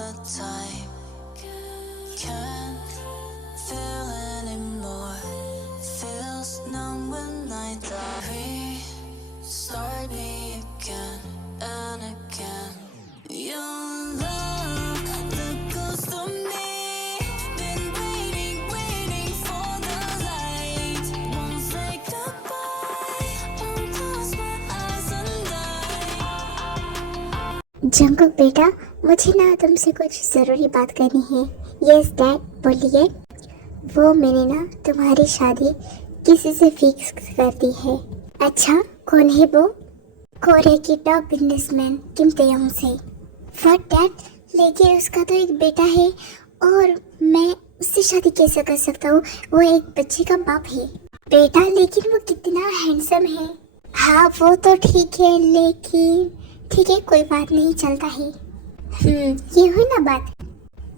the time. Can't feel anymore. Feels numb when I die. Restart me again and again. Your love, the ghost of me. Been waiting for the light. Won't say goodbye. Won't close my eyes and die. Jungkook बेटा, मुझे ना तुमसे कुछ ज़रूरी बात करनी है। Yes dad, बोलिए। वो मैंने ना तुम्हारी शादी किसी से फिक्स कर दी है। अच्छा, कौन है वो? कोरिया की टॉप बिजनेसमैन किम तेयोंग से। व्हाट डैड, लेकिन उसका तो एक बेटा है और मैं उससे शादी कैसे कर सकता हूँ? वो एक बच्चे का बाप है। बेटा, लेकिन वो कितना हैंडसम है। हाँ वो तो ठीक है, लेकिन ठीक है, कोई बात नहीं, चलता है। ये हुई ना बात।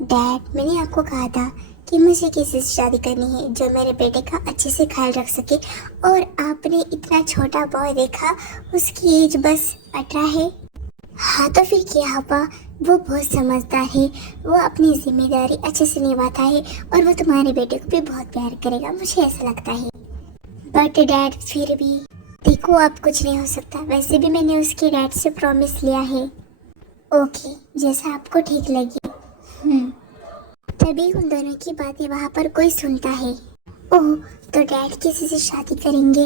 डैड, मैंने आपको कहा था कि मुझे किसी से शादी करनी है जो मेरे बेटे का अच्छे से ख्याल रख सके, और आपने इतना छोटा बॉय देखा, उसकी एज बस 18 है। हाँ तो फिर क्या हुआ, वो बहुत समझदार है, वो अपनी जिम्मेदारी अच्छे से निभाता है और वो तुम्हारे बेटे को भी बहुत प्यार करेगा, मुझे ऐसा लगता है। बट डैड, फिर भी देखो, आप कुछ नहीं हो सकता। वैसे भी मैंने उसके डैड से प्रॉमिस लिया है। ओके, जैसा आपको ठीक लगे। तभी उन दोनों की बातें वहाँ पर कोई सुनता है। ओह, तो डैड किसी से शादी करेंगे,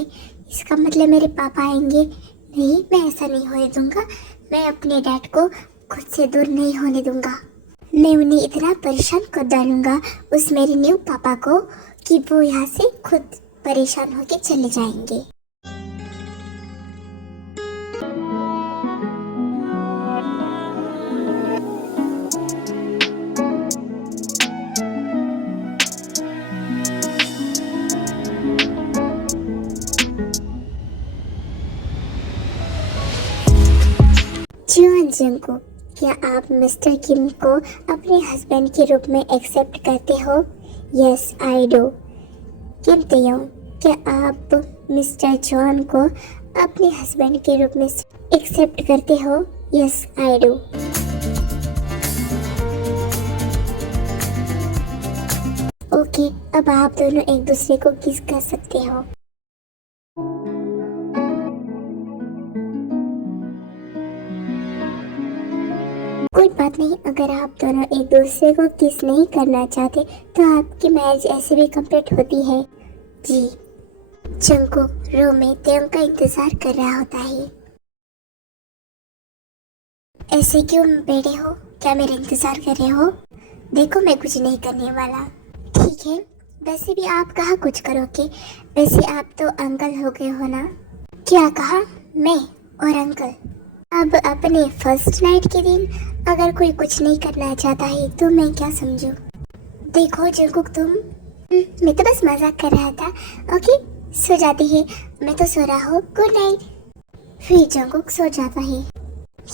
इसका मतलब मेरे पापा आएंगे। नहीं, मैं ऐसा नहीं होने दूंगा। मैं अपने डैड को खुद से दूर नहीं होने दूंगा। मैं उन्हें इतना परेशान कर डालूंगा, उस मेरे न्यू पापा को, कि वो यहाँ से खुद परेशान होके चले जाएंगे। जियोन जंकुक, क्या आप मिस्टर किम को अपने हस्बैंड के रूप में एक्सेप्ट करते हो? Yes I do. किम तेयोंग, क्या आप मिस्टर जॉन को अपने हस्बैंड के रूप में एक्सेप्ट करते हो? Yes I do. ओके, अब आप दोनों एक दूसरे को किस कर सकते हो। कोई बात नहीं, अगर आप दोनों एक दूसरे को किस नहीं करना चाहते तो आपकी मैरिज ऐसे भी कंप्लीट होती है। जी। जंकुक रूम में तेयोंग का इंतजार कर रहा होता है। ऐसे क्यों बैठे हो? क्या मेरा इंतजार कर रहे हो? देखो, मैं कुछ नहीं करने वाला। ठीक है, वैसे भी आप कहाँ कुछ करोगे? वैसे आप तो अंकल हो गए हो ना। क्या कहा? मैं और अंकल? अब अपने फर्स्ट नाइट के दिन अगर कोई कुछ नहीं करना चाहता है तो मैं क्या समझूं? देखो जंकुक, तुम मैं तो बस मजाक कर रहा था। ओके, सो जाती है। मैं तो सो रहा हूँ, गुड नाइट। फिर जंकुक सो जाता है।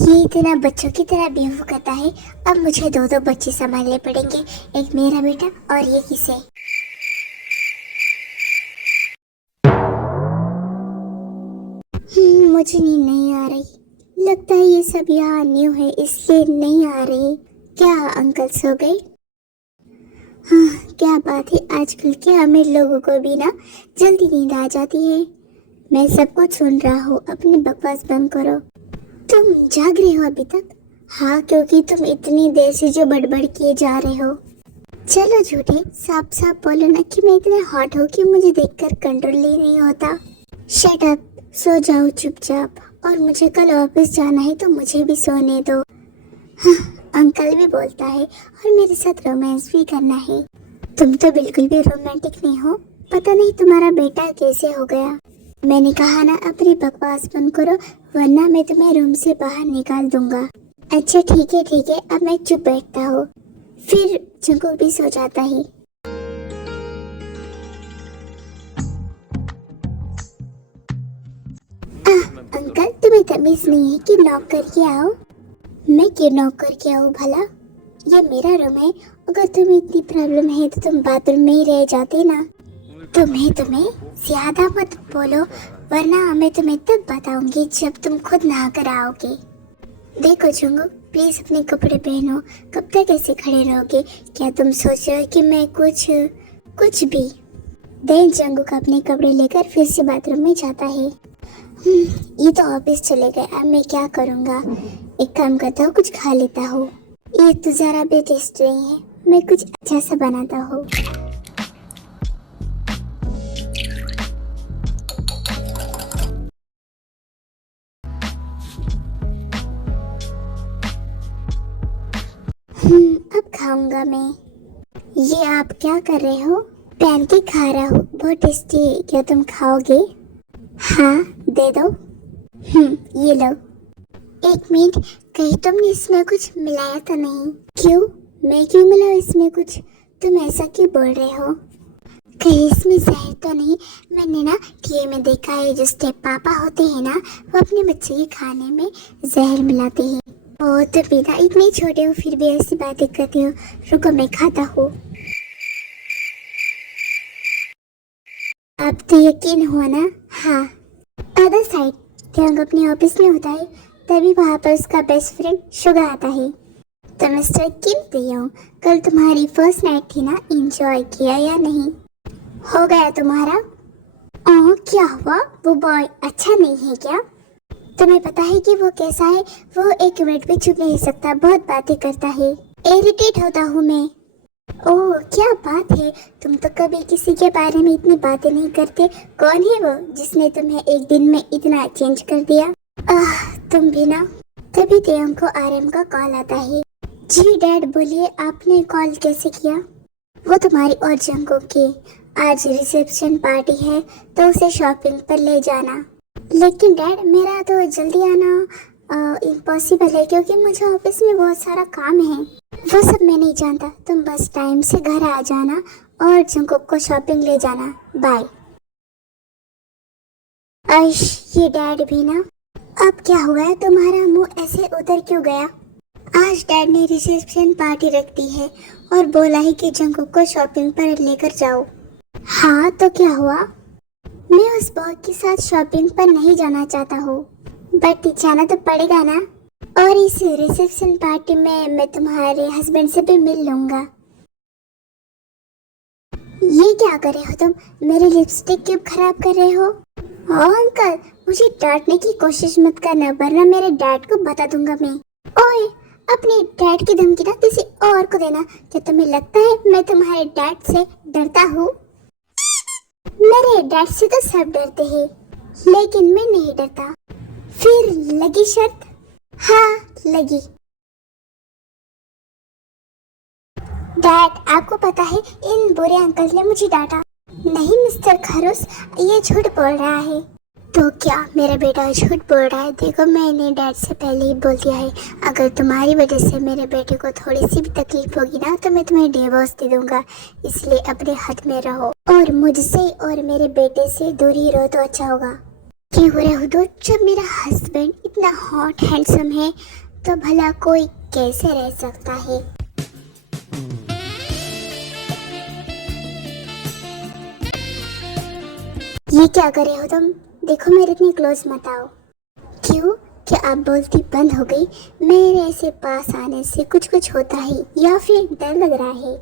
ये इतना बच्चों की तरह बिहेव करता है। अब मुझे दो बच्चे संभालने पड़ेंगे, एक मेरा बेटा और ये किसे। मुझे नींद नहीं आ रही। लगता है ये सब यहाँ न्यू है इसलिए नहीं आ रही। क्या अंकल सो गए? हाँ, क्या बात है, आजकल के अमीर लोगों को भी ना जल्दी नींद आ जाती है। मैं सब कुछ सुन रहा हूँ, अपनी बकवास बंद करो। तुम जाग रहे हो अभी तक? हाँ, क्योंकि तुम इतनी देर से जो बड़बड़ किए जा रहे हो। चलो झूठे, साफ साफ बोलो ना कि मैं इतना हॉट हूँ कि मुझे देखकर कंट्रोल ही नहीं होता। शट अप, सो जाओ चुपचाप। और मुझे कल ऑफिस जाना है तो मुझे भी सोने दो। हाँ, अंकल भी बोलता है और मेरे साथ रोमांस भी करना है। तुम तो बिल्कुल भी रोमांटिक नहीं हो। पता नहीं तुम्हारा बेटा कैसे हो गया। मैंने कहा ना, अपनी बकवास बंद करो वरना मैं तुम्हें रूम से बाहर निकाल दूंगा। अच्छा ठीक है, अब मैं चुप बैठता हूँ। फिर जंकुक भी सो जाता है। अंकल, तुम्हें तमीज नहीं है कि नॉक करके आओ? मैं क्यों नॉक करके आऊँ भला? ये मेरा रूम है। अगर तुम्हें इतनी प्रॉब्लम है तो तुम बाथरूम में ही रह जाते ना। तुम्हें ज्यादा मत बोलो वरना मैं तुम्हें तब बताऊंगी जब तुम खुद नहा कर आओगे। देखो जंकुक, प्लीज अपने कपड़े पहनो। कब तक ऐसे खड़े रहोगे? क्या तुम सोच रहे हो कि मैं कुछ भी? देन जंगकुक अपने कपड़े लेकर फिर से बाथरूम में जाता है। ये तो ऑफिस चले गए, अब मैं क्या करूँगा? एक काम करता हूँ, कुछ खा लेता हूँ। ये तो जरा भी टेस्ट नहीं है, मैं कुछ अच्छा सा बनाता हूँ। अब खाऊंगा मैं। ये आप क्या कर रहे हो? पैनकेक खा रहा हूँ, बहुत टेस्टी है, क्या तुम खाओगे? हाँ दे दो। ये लो। एक मिनट, कहीं तुमने इसमें कुछ मिलाया तो नहीं? क्यों? मैं क्यों मिलाऊं इसमें कुछ? तुम ऐसा क्यों बोल रहे हो? कहीं इसमें जहर तो नहीं? मैंने ना टीवी में देखा है, जो स्टेप पापा होते हैं ना, वो अपने बच्चे के खाने में जहर मिलाते हैं। ओ तो बेटा, इतने छोटे हो फिर भी ऐसी बातें करते हो। रुको मैं खाता हूँ। अब तो यकीन हुआ ना? हाँ। अदर साइड त्यंग अपने ऑफिस में होता है, तभी वहाँ पर उसका बेस्ट फ्रेंड शुगा आता है। तो मिस्टर किम तेयोंग, कल तुम्हारी फर्स्ट नाइट थी ना, एंजॉय किया या नहीं? हो गया तुम्हारा? क्या हुआ? वो बॉय अच्छा नहीं है क्या? तुम्हें पता है कि वो कैसा है? वो एक मिनट भी चुप नहीं सकता, बहुत बातें करता है। इरिटेट होता हूँ मैं। ओह क्या बात है, तुम तो कभी किसी के बारे में इतनी बातें नहीं करते। कौन है वो जिसने तुम्हें एक दिन में इतना चेंज कर दिया? तुम भी ना। तभी तेयोंग को आरएम का कॉल आता है। जी डैड बोलिए, आपने कॉल कैसे किया? वो तुम्हारी और जंगकुक की आज रिसेप्शन पार्टी है, तो उसे शॉपिंग पर ले जाना। लेकिन डैड मेरा तो जल्दी आना इम्पॉसिबल है, क्योंकि मुझे ऑफिस में बहुत सारा काम है। वो सब मैं नहीं जानता, तुम बस टाइम से घर आ जाना और जंगकुक को शॉपिंग ले जाना। बाय। ये डैड भी ना। अब क्या हुआ है, तुम्हारा मुंह ऐसे उधर क्यों गया? आज डैड ने रिसेप्शन पार्टी रख दी है और बोला है कि जंगकुक को शॉपिंग पर लेकर जाओ। हाँ तो क्या हुआ? मैं उस बॉय के साथ शॉपिंग पर नहीं जाना चाहता हूँ, बट जाना तो पड़ेगा ना। और इस रिसेप्शन पार्टी में मैं तुम्हारे हस्बैंड से भी मिल लूंगा। ये क्या कर रहे हो तुम? मेरी लिपस्टिक क्यों खराब कर रहे हो? अंकल, मुझे डांटने की कोशिश मत करना, वरना मेरे डैड को बता दूंगा मैं। ओए, अपने डैड की धमकी ना किसी और को देना। क्या तुम्हें लगता है मैं तुम्हारे डैड से डरता हूँ? मेरे डैड से तो सब डरते हैं, लेकिन मैं नहीं डरता। फिर लगी शर्त? हाँ लगी। डैड आपको पता है इन बुरे अंकल ने मुझे डांटा। नहीं मिस्टर खरूस, ये झूठ बोल रहा है। तो क्या मेरा बेटा झूठ बोल रहा है? देखो मैंने डैड से पहले ही बोल दिया है, अगर तुम्हारी वजह से मेरे बेटे को थोड़ी सी भी तकलीफ होगी ना, तो मैं तुम्हें डिवोर्स दे दूंगा। इसलिए अपने हद में रहो और मुझसे और मेरे बेटे से दूरी रहो तो अच्छा होगा। क्यों रहे हो? तो जब मेरा हस्बैंड इतना हॉट हैंडसम है, तो भला कोई कैसे रह सकता है? ये क्या कर रहे हो तुम? देखो मेरे इतनी क्लोज मत आओ। क्यों? क्या आप बोलती बंद हो गई? मेरे ऐसे पास आने से कुछ होता है या फिर डर लग रहा है?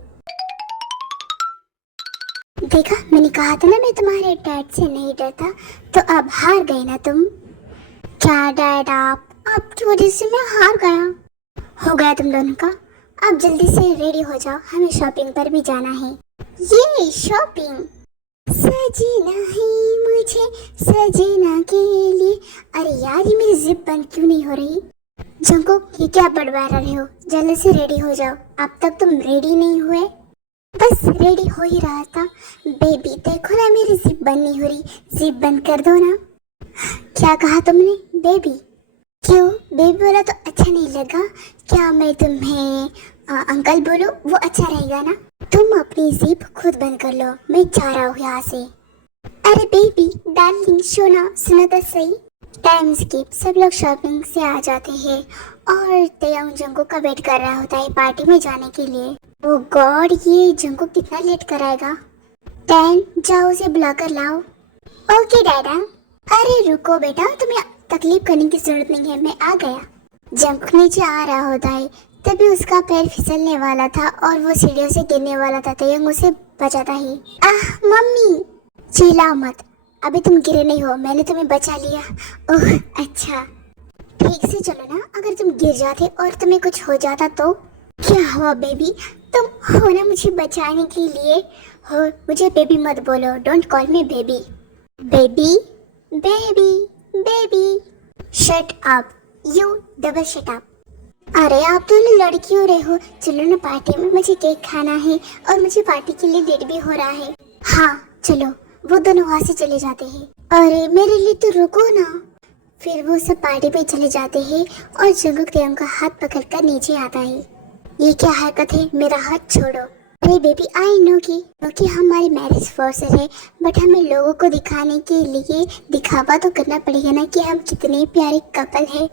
देखा, मैंने कहा था ना मैं तुम्हारे डैड से नहीं डरता। तो अब हार गए ना तुम। क्या डैड, आपकी वजह से मैं हार गया? हो गया तुम दोनों का। अब जल्दी से रेडी हो जाओ, हमें शॉपिंग पर भी जाना है। ये शॉपिंग सजीना है मुझे सजना के लिए। अरे यार, ये मेरी जिप बंद क्यों नहीं हो रही? जंगकुक, ये क्या बड़बड़ा रहे हो? जल्दी से रेडी हो जाओ। अब तक तुम रेडी नहीं हुए। बस रेडी हो ही रहा था। बेबी देखो ना, मेरी जिप बंद नहीं हो रही। जिप बंद कर दो ना। क्या कहा तुमने? बेबी? क्यों? बेबी बोला तो अच्छा नहीं लगा क्या? मैं तुम्हें अंकल बोलूं, वो अच्छा रहेगा ना? तुम अपनी जिप खुद बंद कर लो, मैं जा रहा हूँ यहाँ से। अरे बेबी डार्लिंग सुनो, सुनो तो सही। टाइम स्किप, सब लोग शॉपिंग से आ जाते हैं और तेयोंग जंगकुक का वेट कर रहा होता है पार्टी में जाने के लिए। ओह गॉड, ये जंगकुक कितना लेट कराएगा। टैन, जाओ उसे बुला कर लाओ। ओके डैडा। अरे रुको बेटा, तुम्हें तकलीफ करने की जरूरत नहीं है, मैं आ गया। जंकुक नीचे आ रहा होता है, तभी उसका पैर फिसलने वाला था और वो सीढ़ियों से गिरने वाला था। तयंग उसे बचाता ही। आह मम्मी, चिल्लाओ मत, अभी तुम गिरे नहीं हो, मैंने तुम्हें बचा लिया। ओह अच्छा, ठीक से चलो ना, अगर तुम गिर जाते और तुम्हें कुछ हो जाता तो। क्या हुआ बेबी, तुम हो ना मुझे बचाने के लिए हो। मुझे बेबी मत बोलो, don't call me baby. Baby baby baby, shut up, U double shut up. अरे आप दोनों लड़कियों रहे हो, चलो ना पार्टी में, मुझे केक खाना है और मुझे पार्टी के लिए लेट भी हो रहा है। हाँ चलो, वो दोनों वहाँ से चले जाते हैं। अरे मेरे लिए तो रुको ना। फिर वो सब पार्टी पे चले जाते हैं और जंगकुक तयंग का हाथ पकड़कर नीचे आता है। ये क्या हरकत है, मेरा हाथ छोड़ो। अरे बेबी आई नो कि हमारी मैरिज फोर्सर है, बट हमें लोगों को दिखाने के लिए दिखावा तो करना पड़ेगा ना कि हम कितने प्यारे कपल हैं।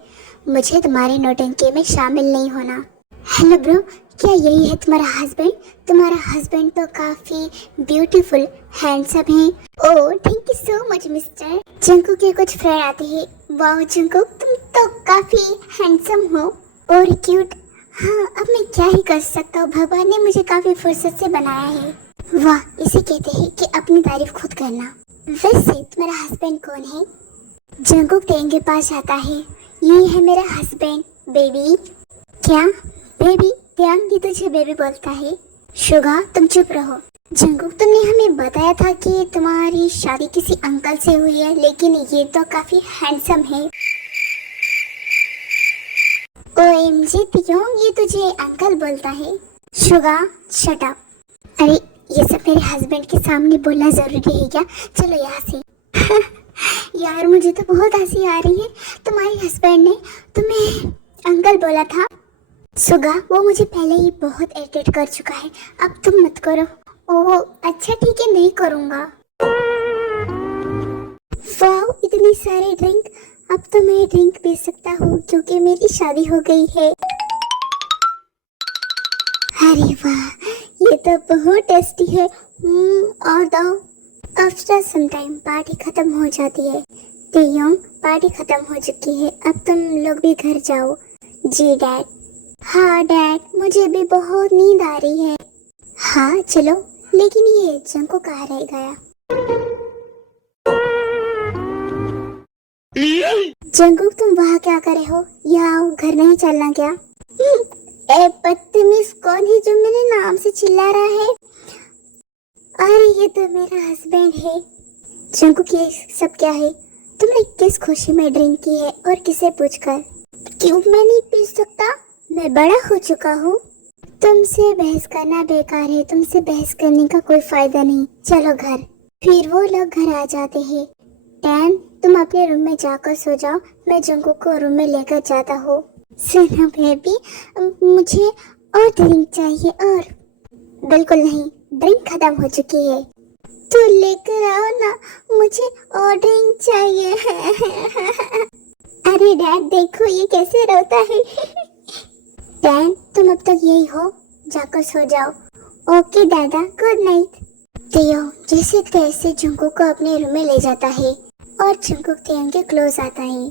मुझे तुम्हारे नौटंकी में शामिल नहीं होना। हेलो ब्रो, क्या यही है तुम्हारा हस्बैंड? तुम्हारा हस्बैंड तो काफी ब्यूटीफुल हैंडसम है। Oh thank you so much mister. Jungkook के कुछ फ्रेंड आते हैं। वाह जंकुक, तुम तो काफी हैंडसम हो और क्यूट। हाँ अब मैं क्या ही कर सकता हूँ, भगवान ने मुझे काफी फुर्सत से बनाया है। वाह, इसे कहते हैं कि अपनी तारीफ खुद करना। वैसे तुम्हारा हस्बैंड कौन है? जंकुक तयंग के पास आता है। ये है मेरा हस्बैंड बेबी। क्या बेबी? तयंग ही तुझे बेबी बोलता है। शुगा तुम चुप रहो। जंकुक तुमने हमें बताया था कि तुम्हारी शादी किसी अंकल से हुई है, लेकिन ये तो काफी हैंडसम है। ओएमजी तयंग, ये तुझे अंकल बोलता है। Suga shut up. अरे ये सब मेरे हस्बैंड के सामने बोलना जरूरी है क्या? चलो यहाँ से। यार मुझे तो बहुत हंसी आ रही है। तुम्हारे हस्बैंड ने तुम्हें अंकल बोला था? सुगा वो मुझे पहले ही बहुत इरिटेट कर चुका है, अब तुम मत करो। ओह अच्छा ठीक है, नहीं करूँगा। वाओ इतनी सारी ड्रिंक, अब तो मैं ड्रिंक पी सकता हूँ क्योंकि मेरी शादी हो गई है। अरे वाह, ये तो बहुत टेस्टी है। और दो। आफ्टर सम टाइम पार्टी खत्म हो जाती है। तयंग पार्टी खत्म हो चुकी है, अब तुम लोग भी घर जाओ। जी डैड। हाँ डैड, मुझे भी बहुत नींद आ रही है। हाँ चलो, लेकिन ये जंकुक कहाँ रह गया? जंकुक तुम वहाँ क्या करे हो? यहाँ घर नहीं चलना क्या? ए बदतमीज, कौन है जो मेरे नाम से चिल्ला रहा है? अरे ये तो मेरा हस्बैंड है। जंकुक ये सब क्या है? तुमने किस खुशी में ड्रिंक की है और किसे पूछकर? क्यों मैं नहीं पी सकता? मैं बड़ा हो चुका हूँ। तुमसे बहस करना बेकार है, तुमसे बहस करने का कोई फायदा नहीं, चलो घर। फिर वो लोग घर आ जाते हैं। टैन तुम अपने रूम में जाकर सो जाओ, मैं जंकुक को रूम में लेकर जाता हूँ। सुनो बेबी, मुझे और ड्रिंक चाहिए। और बिल्कुल नहीं, ड्रिंक खत्म हो चुकी है। तो लेकर आओ ना, मुझे और ड्रिंक चाहिए। अरे डैड देखो ये कैसे रोता है। डैड तुम अब तक यही हो, जाकर सो जाओ। ओके दादा, गुड नाइट। तयंग जैसे तैसे जंकुक को अपने रूम में ले जाता है और जंकुक तयंग के क्लोज आता है।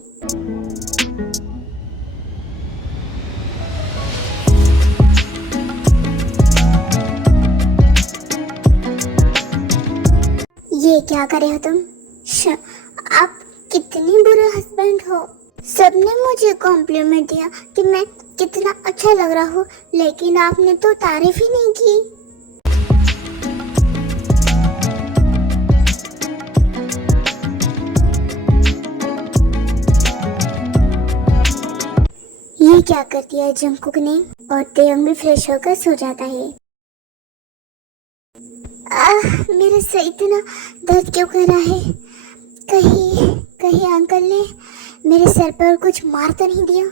ये क्या करे हो तुम? आप कितने बुरे हस्बैंड हो। सबने मुझे कॉम्प्लीमेंट दिया कि मैं कितना अच्छा लग रहा हूँ, लेकिन आपने तो तारीफ ही नहीं की। ये क्या कर दिया जंकुक ने? और तयंग भी फ्रेश होकर सो जाता है। मेरा सर इतना दर्द क्यों कर रहा है? कहीं अंकल ने मेरे सर पर कुछ मार तो नहीं दिया?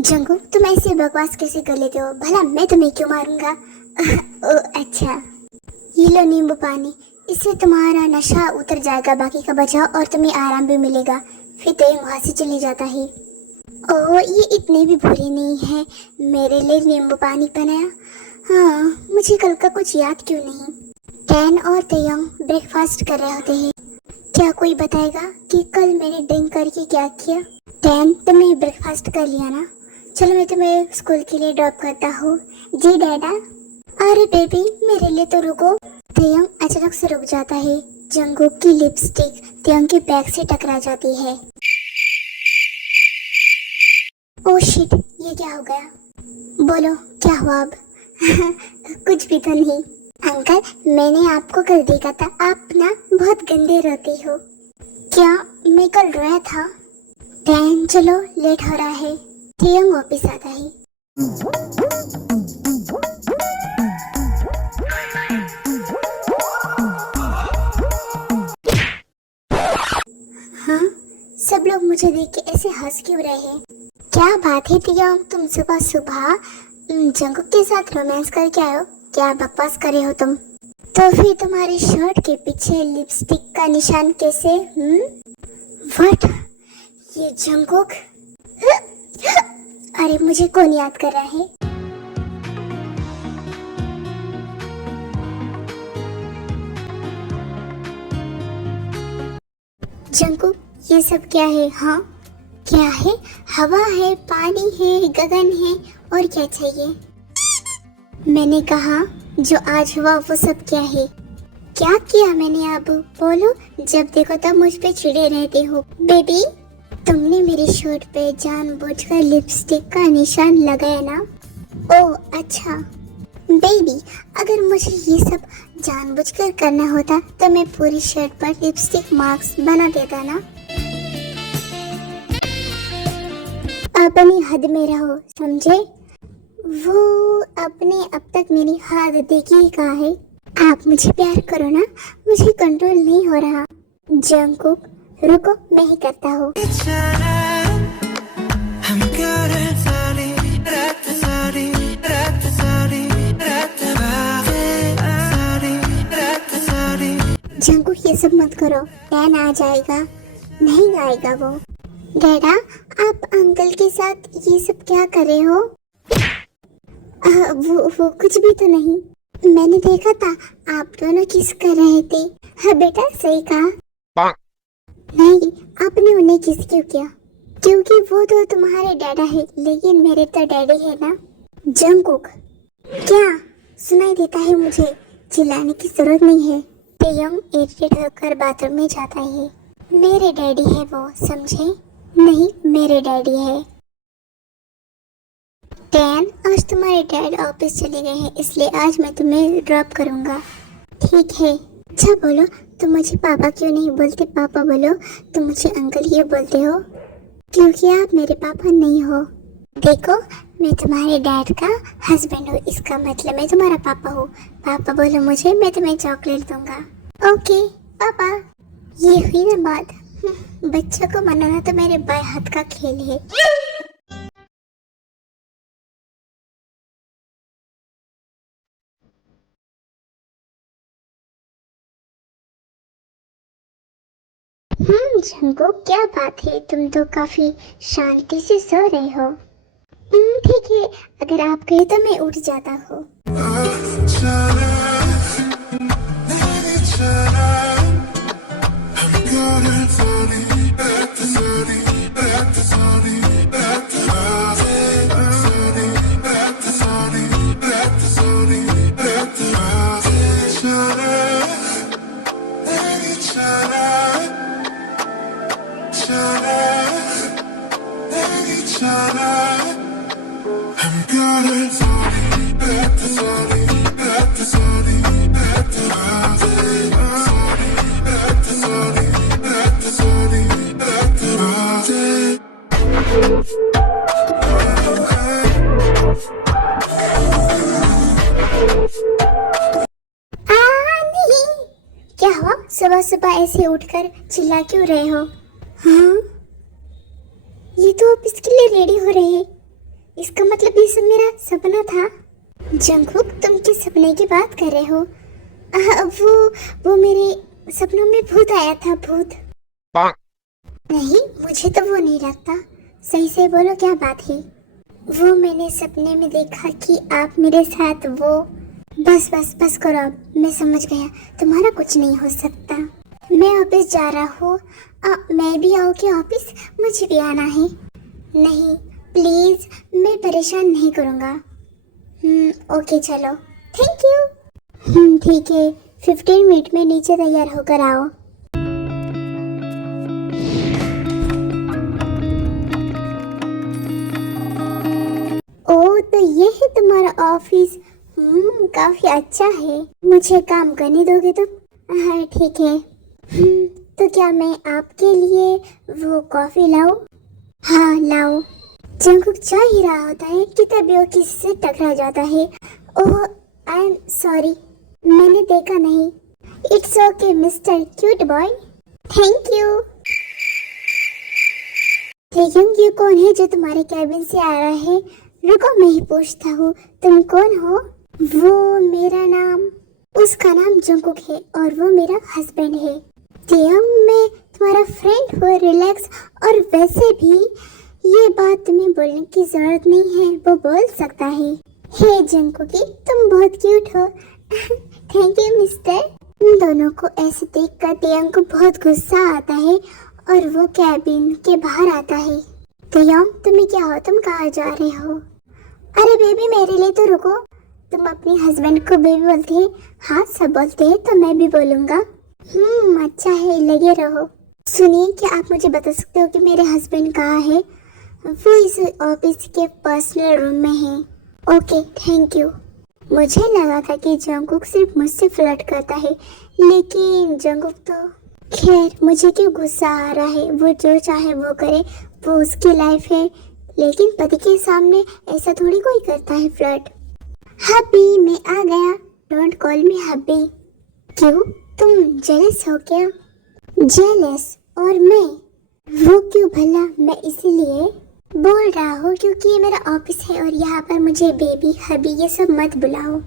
जंकुक तुम ऐसे बकवास कैसे कर लेते हो? भला मैं तुम्हें क्यों मारूंगा? ओ अच्छा, ये लो नींबू पानी, इससे तुम्हारा नशा उतर जाएगा, बाकी का बचाओ और तुम्हें आराम भी मिलेगा। फिर तयंग वहाँ से चले जाता है। ओह ये इतने भी बुरे नहीं है, मेरे लिए नींबू पानी बनाया। हाँ मुझे कल का कुछ याद क्यों नहीं? टैन और तयंग ब्रेकफास्ट कर रहे होते हैं। क्या कोई बताएगा कि कल मैंने ड्रिंक करके क्या किया? टैन तुमने ब्रेकफास्ट कर लिया ना? चलो मैं तुम्हें स्कूल के लिए ड्रॉप करता हूँ। जी डैडा। अरे बेबी मेरे लिए तो रुको। तयंग अचानक से रुक जाता है। जंगकुक की लिपस्टिक तयंग के बैग से टकरा जाती है। ओह शिट, ये क्या हो गया? बोलो क्या हुआ अब? कुछ भी तो नहीं। अंकल मैंने आपको कल देखा था, आप ना बहुत गंदे रोते हो। क्या मैं कल रोया था? डैन चलो लेट हो रहा है। तयंग वापिस आता है। हाँ, सब लोग मुझे देख के ऐसे हंस क्यों रहे हैं? क्या बात है तयंग, तुम सुबह सुबह जंगकुक के साथ रोमांस करके आए हो? क्या बकवास करे हो तुम? तो फिर तुम्हारी शर्ट के पीछे लिपस्टिक का निशान कैसे? व्हाट? ये जंगकुक? अरे मुझे कौन याद कर रहा है? जंगकुक ये सब क्या है? हाँ क्या है? हवा है, पानी है, गगन है, और क्या चाहिए? मैंने कहा जो आज हुआ वो सब क्या है? क्या किया मैंने? अब बोलो, जब देखो तब मुझ पे चिढ़े रहते हो। बेबी तुमने मेरी शर्ट पे जानबूझकर लिपस्टिक का निशान लगाया ना? ओह अच्छा। बेबी अगर मुझे ये सब जानबूझकर करना होता तो मैं पूरी शर्ट पर लिपस्टिक मार्क्स बना देता ना। अपनी हद में रहो, समझे? वो आपने अब तक मेरी हद देखी ही कहा है। आप मुझे प्यार करो ना, मुझे कंट्रोल नहीं हो रहा। जंगकुक रुको, मैं ही करता हूँ। जंगकुक ये सब मत करो, डैन आ जाएगा। नहीं आएगा वो। डैडा आप अंकल के साथ ये सब क्या कर रहे हो? वो कुछ भी तो नहीं। मैंने देखा था आप दोनों किस कर रहे थे। हाँ बेटा सही कहा। नहीं आपने उन्हें किस क्यों किया? क्योंकि वो तो तुम्हारे डैडा है, लेकिन मेरे तो डैडी है ना। जंगकुक क्या सुनाई देता है? मुझे चिल्लाने की जरूरत नहीं है। तयंग इरिटेट होकर बाथरूम में जाता है। मेरे डैडी है वो, समझे? नहीं मेरे डैडी है। डैन आज तुम्हारे डैड ऑफिस चले गए हैं, इसलिए आज मैं तुम्हें ड्रॉप करूंगा। ठीक है। अच्छा बोलो तुम मुझे पापा क्यों नहीं बोलते? पापा बोलो, तुम मुझे अंकल क्यों बोलते हो? क्योंकि आप मेरे पापा नहीं हो। देखो मैं तुम्हारे डैड का हस्बैंड हूँ, इसका मतलब मैं तुम्हारा पापा हूँ। पापा बोलो मुझे, मैं तुम्हें चॉकलेट दूंगा। ओके पापा। ये हुई ना बात। बच्चों को मनाना तो मेरे बाएं हाथ का खेल है। जंगकुक क्या बात है, तुम तो काफी शांति से सो रहे हो। ठीक है, अगर आप कहे तो मैं उठ जाता हूँ। क्या हुआ? सुबह सुबह ऐसे उठकर चिल्ला क्यों रहे हो? हाँ ये तो ऑफिस के लिए रेडी हो रहे हैं। इसका मतलब ये सब मेरा सपना था। जंगकुक तुम किस सपने की बात कर रहे हो? वो मेरे सपनों में भूत आया था। भूत? नहीं मुझे तो वो नहीं लगता। सही से बोलो क्या बात है? वो मैंने सपने में देखा कि आप मेरे साथ वो। बस करो अब, मैं समझ गया तुम्हारा कुछ नहीं हो सकता। मैं ऑफिस जा रहा हूँ। मैं भी आऊँ क्या ऑफिस? मुझे भी आना है। नहीं प्लीज, मैं परेशान नहीं करूँगा। ओके चलो, थैंक यू। ठीक है, 15 मिनट में नीचे तैयार होकर आओ। ओ, तो ये है तुम्हारा ऑफिस। काफी अच्छा है। मुझे काम करने दोगे तुम? हाँ ठीक है। तो क्या मैं आपके लिए वो कॉफी लाऊं? हाँ लाओ। जंकुक चाह ही रहा होता है कि तभी वो किसी से टकरा जाता है। ओह, आई एम सॉरी, मैंने देखा नहीं। It's okay mister cute boy. Thank you. लेकिन ये कौन है जो तुम्हारे कैबिन से आ रहा है? रुको, मैं ही पूछता हूँ, तुम कौन हो? वो मेरा नाम, उसका नाम जंकुक है और वो मेरा हस्बैंड है। तियंग, मैं तुम्हारा फ्रेंड हूँ, रिलैक्स। और वैसे भी ये बात तुम्हें बोलने की जरूरत नहीं है, वो बोल सकता है। हे जंकुकी, तुम बहुत क्यूट हो। Thank you mister. उन दोनों को ऐसे देखकर तियंग को बहुत गुस्सा आता है और वो कैबिन के बाहर आता है। तियंग, तुम्हें क्या हो? तुम कहाँ जा रहे हो? अरे बेबी, मेरे लिए तो रुको। तुम अपने हस्बैंड को बेबी बोलते हैं? हाँ, सब बोलते हैं, तो मैं भी बोलूँगा। अच्छा है, लगे रहो। सुनिए, क्या आप मुझे बता सकते हो कि मेरे हस्बैंड कहाँ है? वो इस ऑफिस के पर्सनल रूम में है। Okay, thank you. मुझे लगा था कि जंकुक सिर्फ मुझसे फ्लर्ट करता है, लेकिन जंकुक तो खैर, मुझे क्यों गुस्सा आ रहा है? वो जो चाहे वो करे, वो उसकी लाइफ है। लेकिन पति के सामने ऐसा थोड़ी कोई करता है फ्लर्ट। हबी, मैं आ गया। डोंट कॉल मी हबी। क्यों, तुम जेलस हो क्या? जेलस? और मैं? वो क्यों भला? मैं इसीलिए बोल रहा हूँ क्योंकि ये मेरा ऑफिस है और यहाँ पर मुझे बेबी हबी ये सब मत बुलाओ।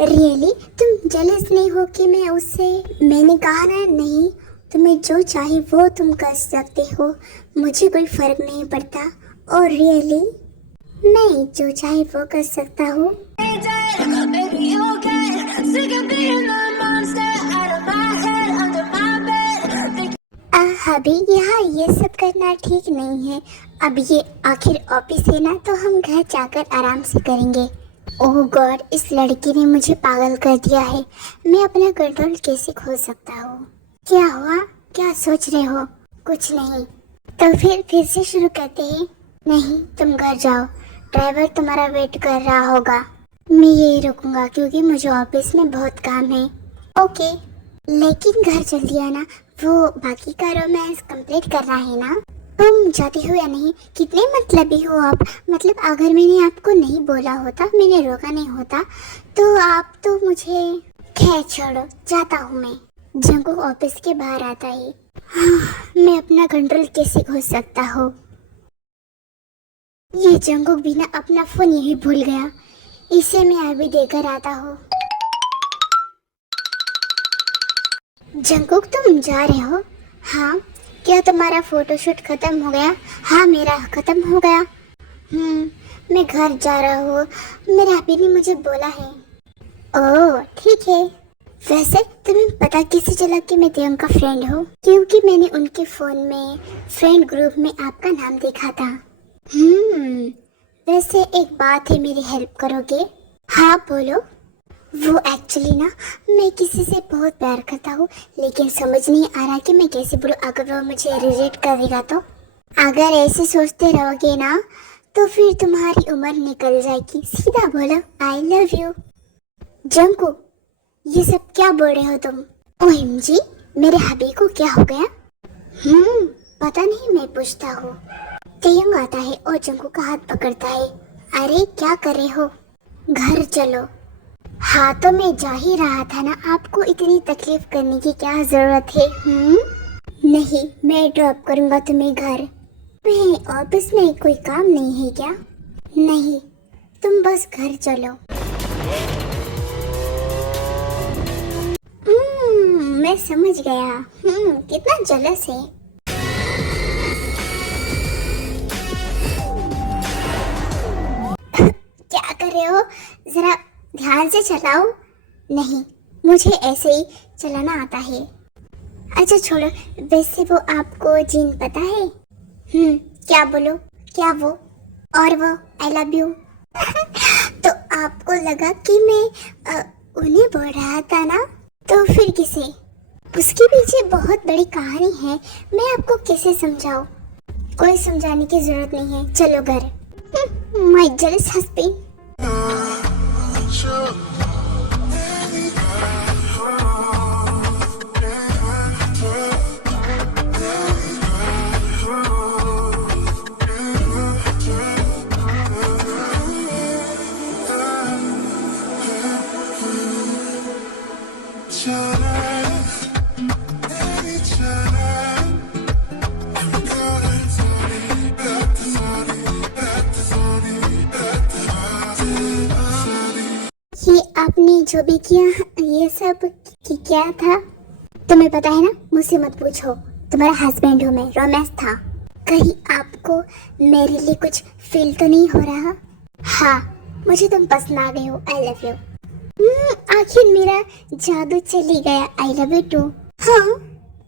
रियली? तुम जेलस नहीं हो कि मैं उससे? मैंने कहा ना नहीं, तुम्हें जो चाहे वो तुम कर सकते हो, मुझे कोई फर्क नहीं पड़ता। और रियली मैं जो चाहे वो कर सकता हूँ। अभी यहाँ ये सब करना ठीक नहीं है। अब ये आखिर ऑफिस है ना, तो हम घर जाकर आराम से करेंगे। ओह गॉड, इस लड़की ने मुझे पागल कर दिया है। मैं अपना कंट्रोल कैसे खो सकता हूँ? क्या हुआ? क्या सोच रहे हो? कुछ नहीं। तो फिर से शुरू करते हैं। नहीं, तुम घर जाओ, ड्राइवर तुम्हारा वेट कर रहा होगा। मैं यही रुकूंगा क्योंकि मुझे ऑफिस में बहुत काम है। ओके, लेकिन घर जल्दी आना, वो बाकी का रोमांस कंप्लीट करना है ना। तुम जाती हो या नहीं? कितने मतलबी हो आप। मतलब अगर मैंने आपको नहीं बोला होता, मैंने रोका नहीं होता, तो आप तो मुझे। खैर छोड़ो, जाता हूँ मैं। जंकुक ऑफिस के बाहर आता है। मैं अपना कंट्रोल कैसे खो सकता हूँ? ये जंकुक भी ना अपना फोन यही भूल गया। इसे मैं अभी देकर आता हूँ। जंकुक, तुम जा रहे हो? हाँ। क्या तुम्हारा फोटोशूट खत्म हो गया? हाँ, मेरा खत्म हो गया। मैं घर जा रहा हूँ, मेरे अभी ने मुझे बोला है। ओह ठीक है। वैसे तुम्हें पता कैसे चला कि मैं तियंग का फ्रेंड हूँ? क्योंकि मैंने उनके फोन में फ्रेंड ग्रुप में आपका नाम देखा था। वैसे एक बात है, मेरी हेल्प करोगे? हाँ बोलो। वो एक्चुअली ना, मैं किसी से बहुत प्यार करता हूँ, लेकिन समझ नहीं आ रहा कि मैं कैसे बोलूँ। अगर वो मुझे रिजेक्ट करेगा तो? अगर ऐसे सोचते रहोगे ना, तो फिर तुम्हारी उम्र निकल जाएगी। सीधा बोलो आई लव यू। जंकु, ये सब क्या बोल रहे हो तुम? ओएमजी, मेरे हबी को क्या हो गया? पता नहीं, मैं पूछता हूँ। तियंग आता है और जंकु का हाथ पकड़ता है। अरे क्या कर रहे हो? घर चलो। हाँ तो मैं जा ही रहा था ना, आपको इतनी तकलीफ करने की क्या जरूरत है? नहीं, मैं ड्रॉप करूंगा तुम्हें घर। मैं ऑफिस में कोई काम नहीं है क्या? नहीं, तुम बस घर चलो। मैं समझ गया। कितना जलस है। क्या कर रहे हो? जरा ध्यान से चलाओ। नहीं, मुझे ऐसे ही चलाना आता है। अच्छा छोड़ो, वैसे वो आपको जिन पता है? क्या बोलो? क्या वो? और वो आई लव यू। तो आपको लगा कि मैं उन्हें बोल रहा था ना, तो फिर किसे? उसके पीछे बहुत बड़ी कहानी है, मैं आपको कैसे समझाऊं? कोई समझाने की जरूरत नहीं है, चलो घर। My jealous husband. ये आपने जो भी किया, ये सब क्या था? तुम्हें पता है ना, मुझसे मत पूछो, तुम्हारा हस्बैंड हूँ मैं, रोमांस था। कहीं आपको मेरे लिए कुछ फील तो नहीं हो रहा? हाँ, मुझे तुम पसंद आ गए हो, आई लव यू। आखिर मेरा जादू चली गया, आई लव यू टू। हाँ,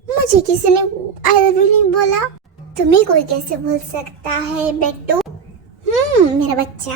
मुझे किसी ने आई लव यू नहीं बोला, तुम्हें कोई कैसे भूल सकता है बेटू? मेरा बच्चा।